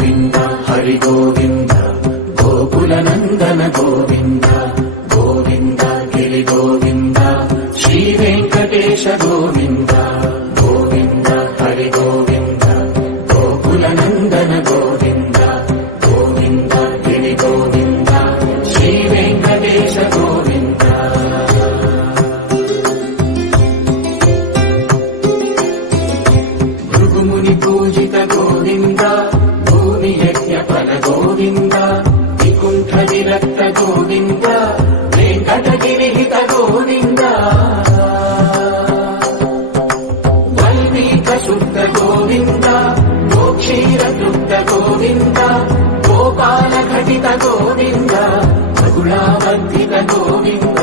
గోవింద హరి గోవింద గోకుల నందన గోవింద గోవింద గిరి గోవింద శ్రీ వెంకటేశ గోవింద గోవింద హరి గోవింద గోకుల నందన గోవింద గోవింద గిరి గోవింద శ్రీ వెంకటేశ గోవింద. భృగుముని పూజిత గోవింద భూమి యజ్ఞ ఫల గోవింద వికుంఠ విరక్త గోవింద వెంకటగిరిహిత గోవింద వల్మీక శుద్ధ గోవింద గోక్షీర తృప్త గోవింద గోపాల ఘటిత గోవింద బహుళావర్ధిత గోవింద